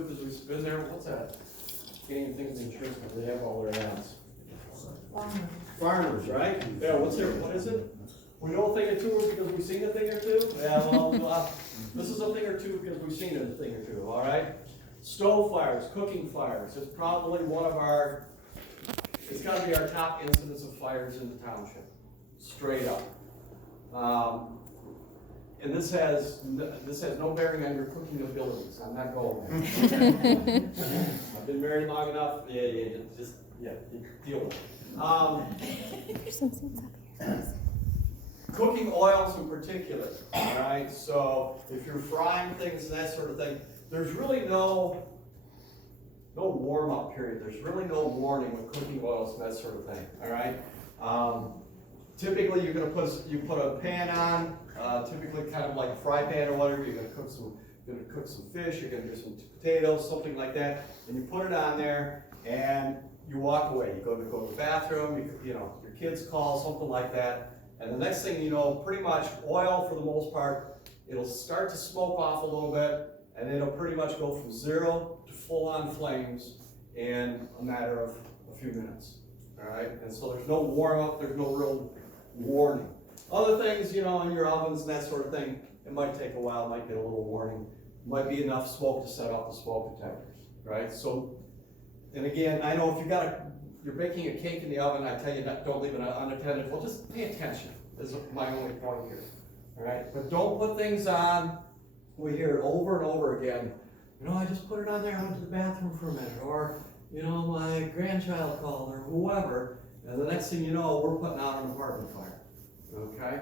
too, because we've been there, what's that? Can't even think of the insurance company, they have all their ads. Farmers, right? Yeah, what is it? We know a thing or two because we've seen a thing or two? Yeah, well, this is a thing or two because we've seen a thing or two, all right? Stove fires, cooking fires, it's probably one of our, it's gotta be our top incidents of fires in the township, straight up. And this has no bearing on your cooking abilities, I'm not going there. I've been married long enough, you deal with it. There's some seats up here. Cooking oils in particular, all right? So if you're frying things and that sort of thing, there's really no warm-up period. There's really no warning with cooking oils and that sort of thing, all right? Typically, you're gonna put a pan on, typically kind of like a fry pan or whatever. You're gonna cook some fish. You're gonna do some potatoes, something like that, and you put it on there and you walk away. You go to the bathroom. You know, your kids call, something like that. And the next thing you know, pretty much oil for the most part, it'll start to smoke off a little bit, and it'll pretty much go from 0 to full-on flames in a matter of a few minutes. All right, and so there's no warm-up, there's no real warning. Other things, you know, in your ovens and that sort of thing, it might take a while, might get a little warning. Might be enough smoke to set off the smoke detectors, right? So, and again, I know if you're baking a cake in the oven, I tell you don't leave it unattended. Well, just pay attention. This is my only point here. All right, but don't put things on. We hear it over and over again. You know, I just put it on there. I went to the bathroom for a minute, or you know, my grandchild called, or whoever, and the next thing you know, we're putting out an apartment fire. Okay.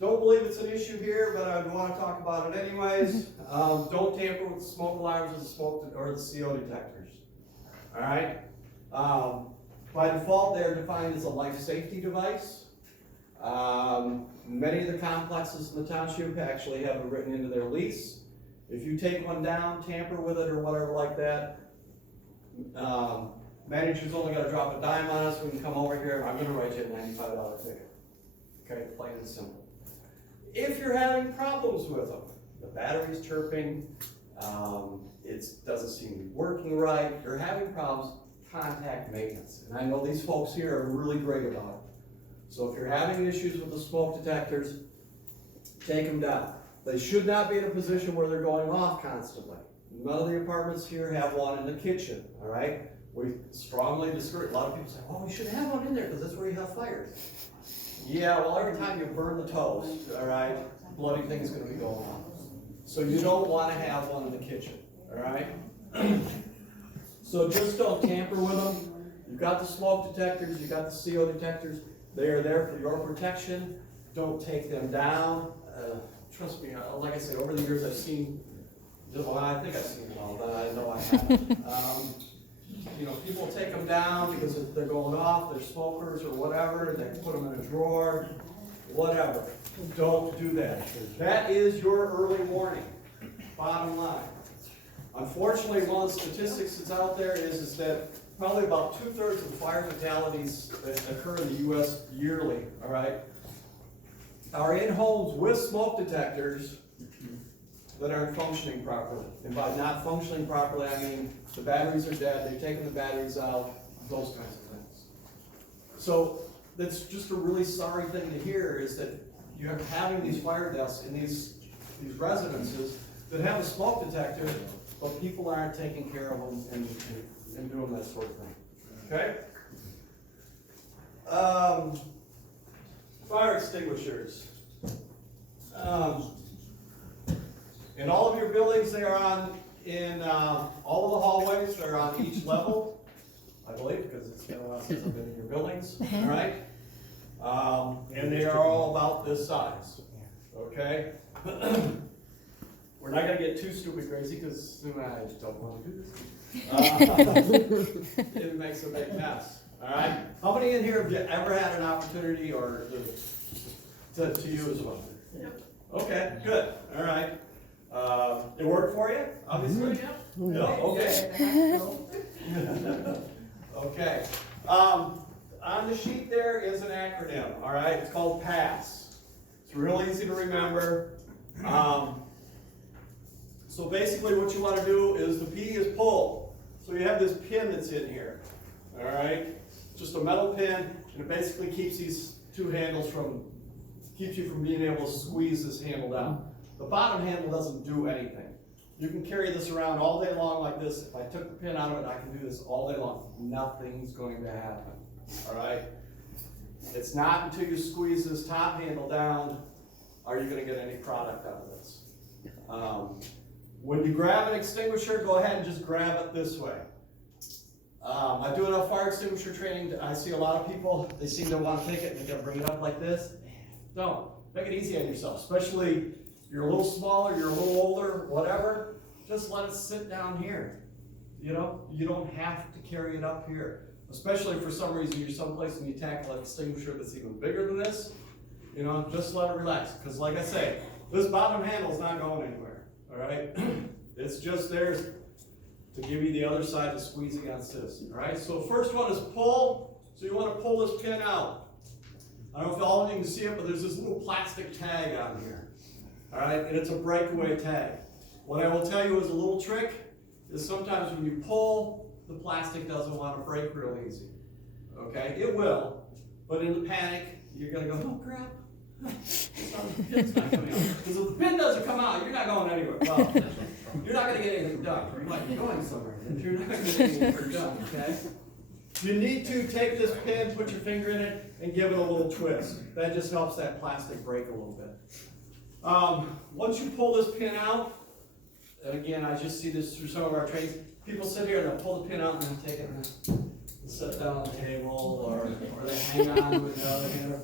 Don't believe it's an issue here, but I want to talk about it anyways. Don't tamper with the smoke alarms or the CO detectors. All right. By default, they're defined as a life safety device. Many of the complexes in the township actually have it written into their lease. If you take one down, tamper with it, or whatever like that, manager's only got to drop a dime on us. We can come over here. I'm going to write you a $95 ticket. Okay, plain and simple. If you're having problems with them, the battery's chirping, it doesn't seem to be working right, you're having problems, contact maintenance. And I know these folks here are really great about it. So if you're having issues with the smoke detectors, take them down. They should not be in a position where they're going off constantly. None of the apartments here have one in the kitchen, all right? We strongly discourage. A lot of people say, oh, we should have one in there because that's where you have fires. Yeah, well, every time you burn the toast, all right, bloody thing's going to be going on. So you don't want to have one in the kitchen, all right? So just don't tamper with them. You've got the smoke detectors, you've got the CO detectors. They are there for your protection. Don't take them down. Trust me, like I say, over the years I've seen, well, I think I've seen it all, but I know I haven't. You know, people take them down because they're going off, they're smokers or whatever, they put them in a drawer, whatever. Don't do that. That is your early warning, bottom line. Unfortunately, one of the statistics that's out there is that probably about 2/3 of the fire fatalities that occur in the U.S. yearly, all right, are in homes with smoke detectors that aren't functioning properly. And by not functioning properly, I mean the batteries are dead, they've taken the batteries out, those kinds of things. So that's just a really sorry thing to hear, is that you're having these fire deaths in these residences that have a smoke detector, but people aren't taking care of them and doing that sort of thing. Okay? Fire extinguishers. In all of your buildings, they are on, in all of the hallways, they're on each level, I believe, because it's been a while since I've been in your buildings, all right? And they are all about this size, okay? We're not gonna get too stupid crazy, because I just don't want to do this. It makes a big mess, all right? How many in here have you ever had an opportunity or to use one? Yep. Okay, good, all right. It worked for you, obviously? Mm-hmm. Yeah, okay. Okay. On the sheet there is an acronym, all right? It's called PASS. It's real easy to remember. So basically what you want to do is the P is pull. So you have this pin that's in here, all right? Just a metal pin, and it basically keeps these two handles keeps you from being able to squeeze this handle down. The bottom handle doesn't do anything. You can carry this around all day long like this. If I took the pin out of it, I can do this all day long. Nothing's going to happen, all right? It's not until you squeeze this top handle down are you going to get any product out of this. When you grab an extinguisher, go ahead and just grab it this way. I do enough fire extinguisher training. I see a lot of people, they seem to want to take it and they're going to bring it up like this. Don't. Make it easy on yourself, especially you're a little smaller, you're a little older, whatever. Just let it sit down here. You know, you don't have to carry it up here. Especially if for some reason you're someplace and you tackle an extinguisher that's even bigger than this, you know, just let it relax. Because like I say, this bottom handle is not going anywhere, all right? It's just there to give you the other side to squeeze against this, all right? So the first one is pull. So you want to pull this pin out. I don't know if all of you can see it, but there's this little plastic tag on here, all right? And it's a breakaway tag. What I will tell you is a little trick is sometimes when you pull, the plastic doesn't want to break real easy, okay? It will, but in the panic, you're going to go, oh crap, the pin's not coming out. Because if the pin doesn't come out, you're not going anywhere. Well, you're not going to get anything done. You might be going somewhere, but you're not going to get anything done, okay? You need to take this pin, put your finger in it, and give it a little twist. That just helps that plastic break a little bit. Once you pull this pin out, and again, I just see this through some of our trainings, people sit here and they'll pull the pin out and they'll take it and set it down on the table, or they hang on to it the other hand.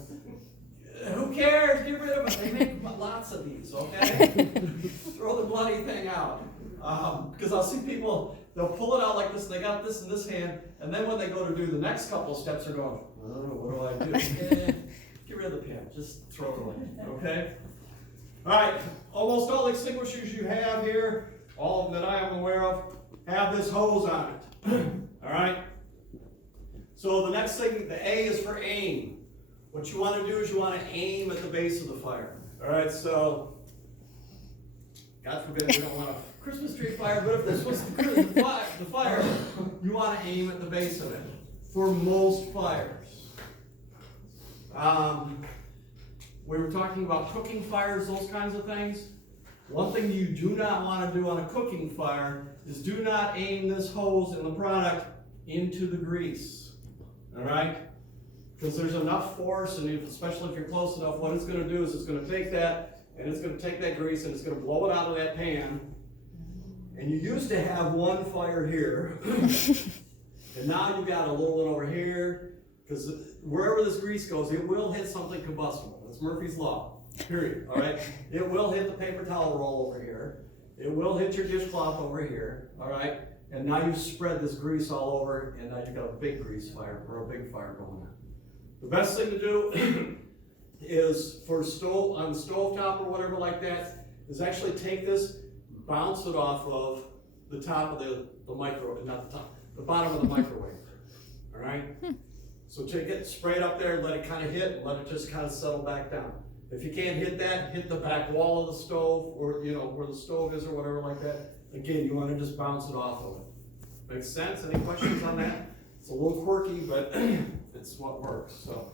Who cares? Get rid of it. They make lots of these, okay? Throw the bloody thing out. Because I'll see people, they'll pull it out like this, they got this in this hand, and then when they go to do the next couple of steps, they're going, oh, what do I do? Get rid of the pin. Just throw it away, okay? All right, almost all extinguishers you have here, all of them that I am aware of, have this hose on it. All right? So the next thing, the A is for aim. What you want to do is you want to aim at the base of the fire. All right, so God forbid we don't want a Christmas tree fire, but if this was the fire, you want to aim at the base of it for most fires. We were talking about cooking fires, those kinds of things. One thing you do not want to do on a cooking fire is do not aim this hose in the product into the grease. All right? Because there's enough force, and especially if you're close enough, what it's going to do is it's going to take that, and it's going to take that grease, and it's going to blow it out of that pan. And you used to have one fire here, and now you've got a little one over here, because wherever this grease goes, it will hit something combustible. That's Murphy's Law, period, all right? It will hit the paper towel roll over here. It will hit your dishcloth over here, all right? And now you've spread this grease all over, and now you've got a big grease fire, or a big fire going on. The best thing to do is for stove, on the stovetop or whatever like that, is actually take this, bounce it off of the top of the microwave, not the top, the bottom of the microwave, all right? So take it, spray it up there, let it kind of hit, and let it just kind of settle back down. If you can't hit that, hit the back wall of the stove, or you know, where the stove is or whatever like that. Again, you want to just bounce it off of it. Makes sense? Any questions on that? It's a little quirky, but it's what works, so,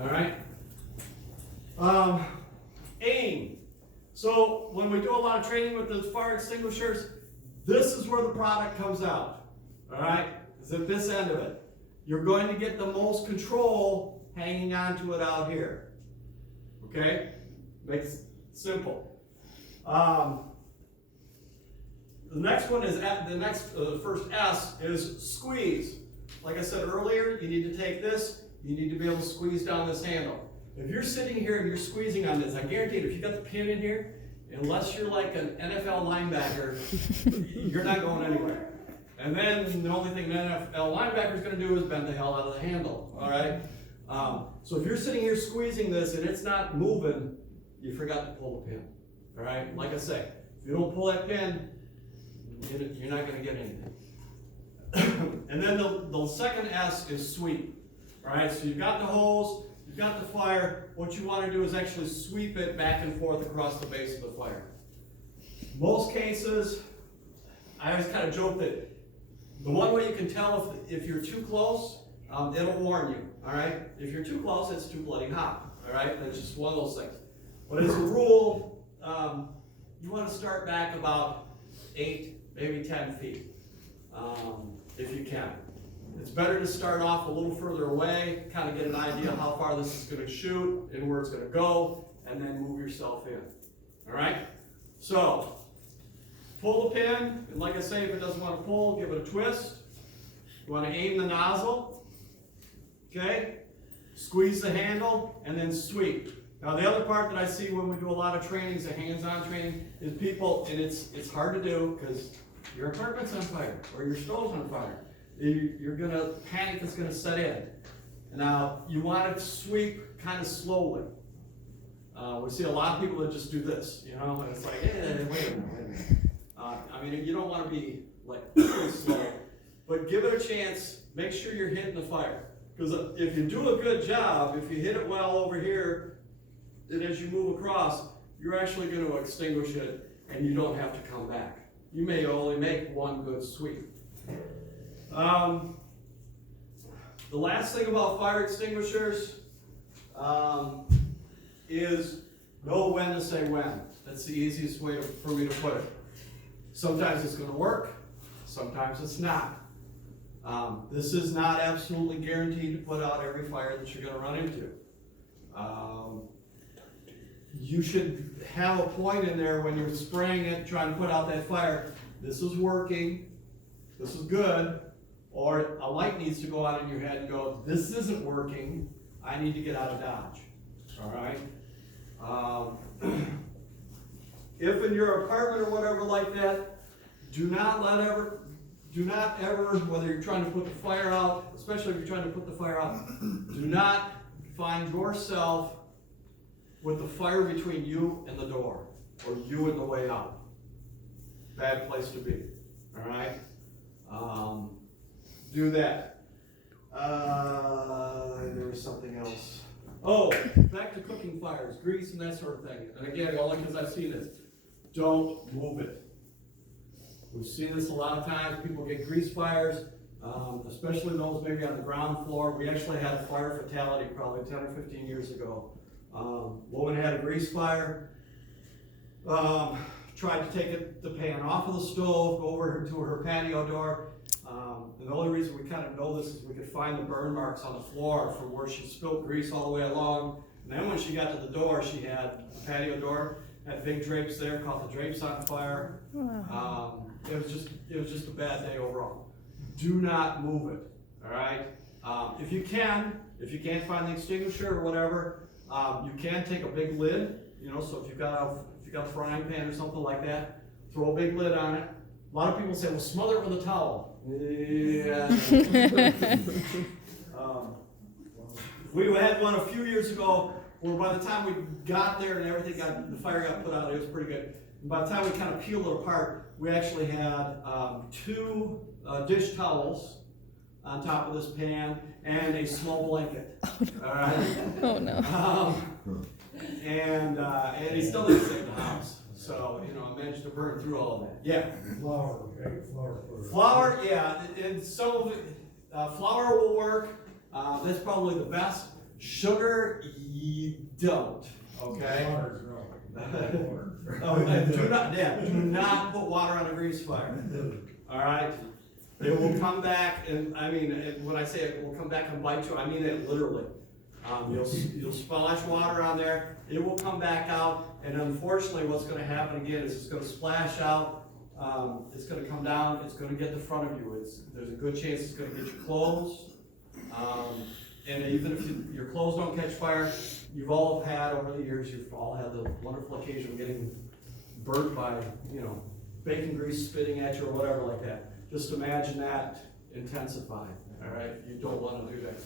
all right? Aim. So when we do a lot of training with the fire extinguishers, this is where the product comes out, all right? It's at this end of it. You're going to get the most control hanging onto it out here, okay? Makes it simple. The next one is, the first S is squeeze. Like I said earlier, you need to take this, you need to be able to squeeze down this handle. If you're sitting here and you're squeezing on this, I guarantee you, if you got the pin in here, unless you're like an NFL linebacker, you're not going anywhere. And then the only thing an NFL linebacker is going to do is bend the hell out of the handle, all right? So if you're sitting here squeezing this and it's not moving, you forgot to pull the pin, all right? Like I say, if you don't pull that pin, you're not going to get anything. And then the second S is sweep. All right, so you've got the hose, you've got the fire. What you want to do is actually sweep it back and forth across the base of the fire. Most cases, I always kind of joke that the one way you can tell if you're too close, it'll warn you, all right? If you're too close, it's too bloody hot, all right? That's just one of those things. But as a rule, you want to start back about 8, maybe 10 feet, if you can. It's better to start off a little further away, kind of get an idea how far this is going to shoot and where it's going to go, and then move yourself in, all right? So, pull the pin, and like I say, if it doesn't want to pull, give it a twist. You want to aim the nozzle, okay? Squeeze the handle, and then sweep. Now the other part that I see when we do a lot of trainings, a hands-on training, is people, and it's hard to do because your apartment's on fire, or your stove's on fire. You're gonna, panic is gonna set in. Now, you want to sweep kind of slowly. We see a lot of people that just do this, you know, and it's like, hey, wait a minute. I mean, you don't want to be like really slow, but give it a chance. Make sure you're hitting the fire. Because if you do a good job, if you hit it well over here, then as you move across, you're actually going to extinguish it and you don't have to come back. You may only make one good sweep. The last thing about fire extinguishers is know when to say when. That's the easiest way for me to put it. Sometimes it's going to work, sometimes it's not. This is not absolutely guaranteed to put out every fire that you're going to run into. You should have a point in there when you're spraying it, trying to put out that fire. This is working, this is good, or a light needs to go on in your head and go, this isn't working, I need to get out of Dodge. All right? If in your apartment or whatever like that, do not ever, whether you're trying to put the fire out, especially if you're trying to put the fire out, do not find yourself with the fire between you and the door, or you and the way out. Bad place to be, all right? Do that. There was something else. Oh, back to cooking fires, grease and that sort of thing. And again, only because I've seen this. Don't move it. We've seen this a lot of times. People get grease fires, especially those maybe on the ground floor. We actually had a fire fatality probably 10 or 15 years ago. Woman had a grease fire, tried to take the pan off of the stove, go over to her patio door. And the only reason we kind of know this is we could find the burn marks on the floor from where she spilled grease all the way along. And then when she got to the door, she had the patio door, had big drapes there, caught the drapes on fire. Wow. It was just a bad day overall. Do not move it, all right? If you can't find the extinguisher or whatever, you can take a big lid, you know, so if you've got a frying pan or something like that, throw a big lid on it. A lot of people say, well, smother it with a towel. Yeah. We had one a few years ago where by the time we got there and everything the fire got put out, it was pretty good. And by the time we kind of peeled it apart, we actually had 2 dish towels on top of this pan and a small blanket. All right. Oh no. And he still didn't save the house. So, you know, I managed to burn through all of that. Yeah. Flour, okay, flour. Flour, yeah, and some of it, flour will work. That's probably the best. Sugar, you don't. Okay. Water's Do not put water on a grease fire. All right. It will come back, and I mean, when I say it will come back and bite you, I mean it literally. You'll splash water on there. It will come back out, and unfortunately, what's going to happen again is it's going to splash out. It's going to come down. It's going to get the front of you. There's a good chance it's going to get your clothes. And even if your clothes don't catch fire, you've all had over the years. You've all had the wonderful occasion of getting burnt by, you know, bacon grease spitting at you or whatever like that. Just imagine that intensified. All right, you don't want to do that.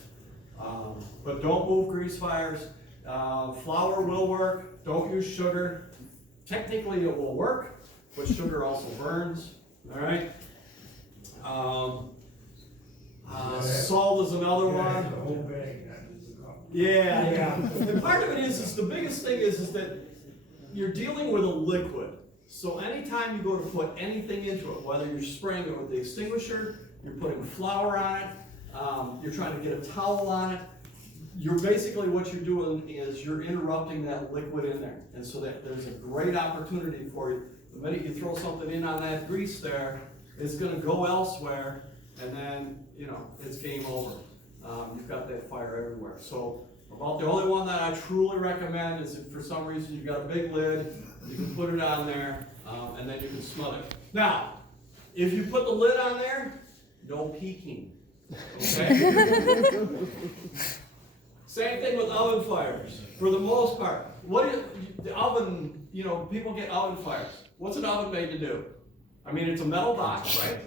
But don't move grease fires. Flour will work. Don't use sugar. Technically, it will work, but sugar also burns. All right. Salt is another one. The whole bag. Yeah. And part of it is the biggest thing is that you're dealing with a liquid. So anytime you go to put anything into it, whether you're spraying it with the extinguisher, you're putting flour on it, you're trying to get a towel on it, you're basically, what you're doing is you're interrupting that liquid in there. And so that there's a great opportunity for you. The minute you throw something in on that grease there, it's gonna go elsewhere, and then, you know, it's game over. You've got that fire everywhere. So about the only one that I truly recommend is if for some reason you've got a big lid, you can put it on there, and then you can smother it. Now, if you put the lid on there, no peeking, okay? Same thing with oven fires, for the most part. The oven, you know, people get oven fires. What's an oven made to do? I mean, it's a metal box, right?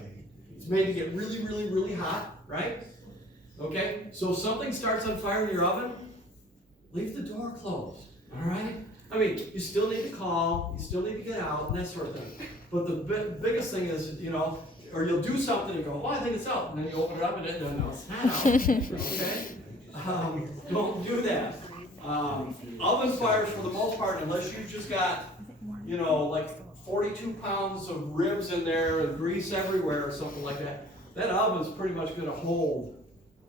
It's made to get really, really, really hot, right? Okay, so if something starts on fire in your oven, leave the door closed, all right? I mean, you still need to call, you still need to get out, and that sort of thing. But the biggest thing is, you know, or you'll do something and go, oh, I think it's out, and then you open it up and no, it's not out, okay? Don't do that. Oven fires, for the most part, unless you've just got, you know, like 42 pounds of ribs in there and grease everywhere or something like that, that oven's pretty much gonna hold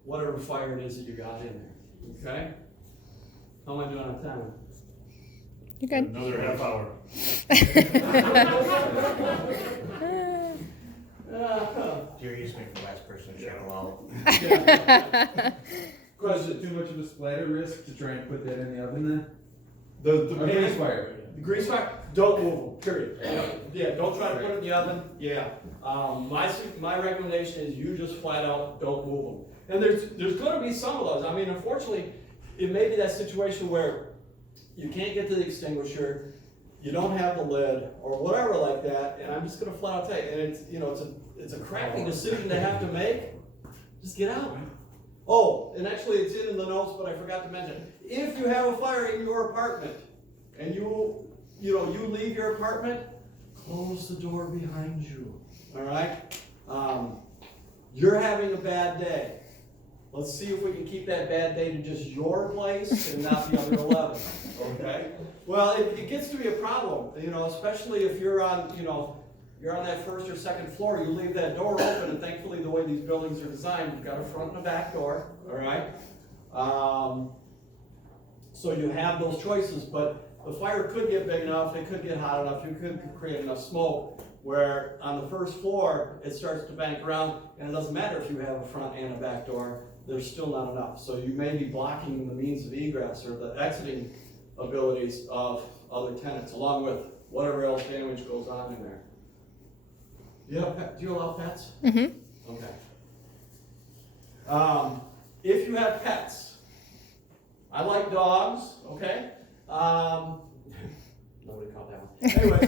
whatever fire it is that you got in there, okay? How am I doing on time? You're good. Another half hour. You're using me for the last person to shovel out. Is it too much of a splatter risk to try and put that in the oven then? The A grease fire. The grease fire, don't move them, period. Yeah, don't try to put it in the oven, yeah. My recommendation is you just flat out don't move them. And there's gonna be some of those. I mean, unfortunately, it may be that situation where you can't get to the extinguisher, you don't have the lid, or whatever like that, and I'm just gonna flat out tell you, and it's, you know, it's a crappy decision to have to make, just get out. Oh, and actually it's in the notes, but I forgot to mention, if you have a fire in your apartment, and you leave your apartment, close the door behind you, all right? You're having a bad day. Let's see if we can keep that bad day to just your place and not the other 11, okay? Well, it gets to be a problem, you know, especially if you're on, you know, you're on that first or second floor, you leave that door open, and thankfully the way these buildings are designed, you've got a front and a back door, all right? So you have those choices, but the fire could get big enough, it could get hot enough, you could create enough smoke where on the first floor, it starts to bank around, and it doesn't matter if you have a front and a back door, there's still not enough. So you may be blocking the means of egress or the exiting abilities of other tenants, along with whatever else damage goes on in there. Do you allow pets? Mm-hmm. Okay. If you have pets, I like dogs, okay? Nobody caught that one. Anyway,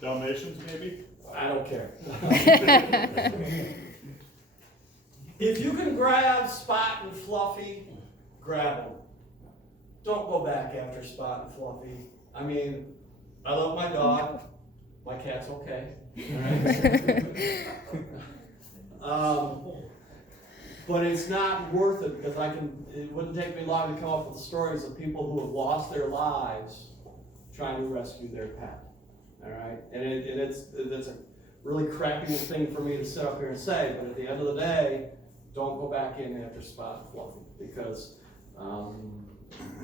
Dalmatians, maybe? I don't care. If you can grab Spot and Fluffy, grab them. Don't go back after Spot and Fluffy. I mean, I love my dog. My cat's okay. But it's not worth it because it wouldn't take me long to come up with stories of people who have lost their lives trying to rescue their pet. All right? And it's a really crappy thing for me to sit up here and say, but at the end of the day, don't go back in after Spot and Fluffy because,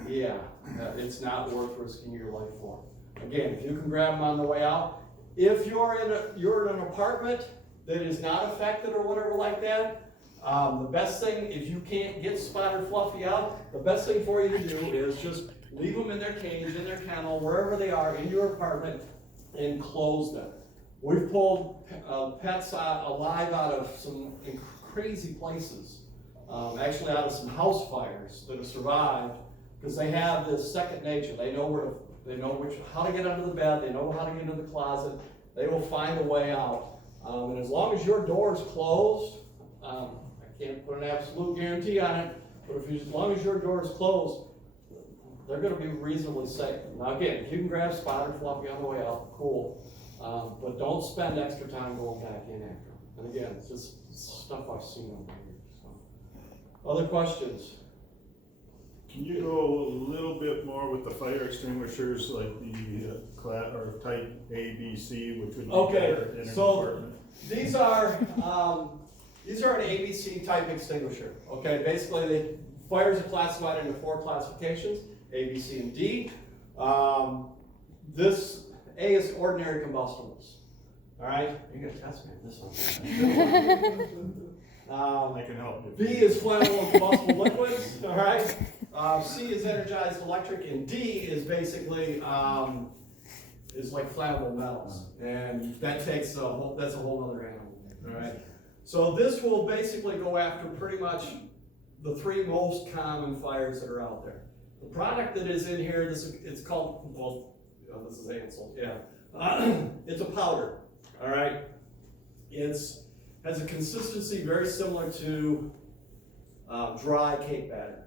it's not worth risking your life for. Again, if you can grab them on the way out, if you're in an apartment that is not affected or whatever like that, the best thing, if you can't get Spot or Fluffy out, the best thing for you to do is just leave them in their cage, in their kennel, wherever they are in your apartment, and close them. We've pulled pets alive out of some crazy places, actually out of some house fires that have survived, because they have this second nature. They know how to get under the bed, they know how to get into the closet, they will find a way out. And as long as your door is closed, I can't put an absolute guarantee on it, but as long as your door is closed, they're going to be reasonably safe. Now again, if you can grab Spot or Fluffy on the way out, cool. But don't spend extra time going back in after them. And again, it's just stuff I've seen over here. So. Other questions? Can you go a little bit more with the fire extinguishers, like the class or type A, B, C, which would be Okay, better in an so- apartment? These are an ABC type extinguisher, okay? Basically, fires are classified into 4 classifications, A, B, C, and D. This A is ordinary combustibles, all right? You're gonna test me on this one. I can help you. B is flammable and combustible liquids, all right? C is energized electric, and D is basically, is like flammable metals. And that takes that's a whole other animal, all right? So this will basically go after pretty much the 3 most common fires that are out there. The product that is in here, it's called, well, this is Ansel, yeah. It's a powder, all right? Has a consistency very similar to dry cake batter,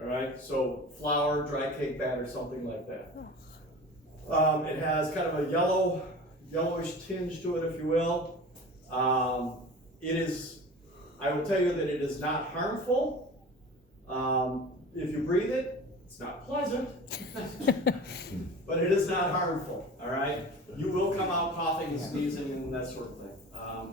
all right? So flour, dry cake batter, something like that. It has kind of a yellowish tinge to it, if you will. I will tell you that it is not harmful. If you breathe it, it's not pleasant, but it is not harmful, all right? You will come out coughing and sneezing and that sort of thing.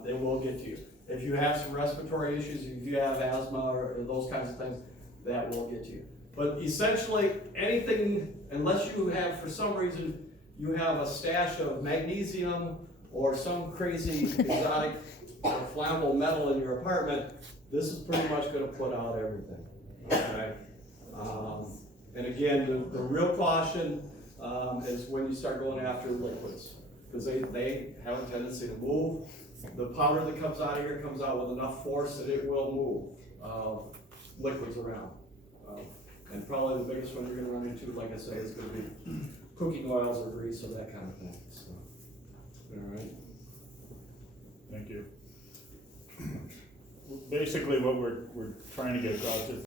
They will get to you. If you have some respiratory issues, if you have asthma or those kinds of things, that will get to you. But essentially, anything, unless you have, for some reason, you have a stash of magnesium or some crazy exotic or flammable metal in your apartment, this is pretty much gonna put out everything, okay? And again, the real caution is when you start going after liquids, because they have a tendency to move. The powder that comes out of here comes out with enough force that it will move liquids around. And probably the biggest one you're gonna run into, like I say, is gonna be cooking oils or grease or that kind of thing, so. All right. Thank you. Basically, what we're trying to get across is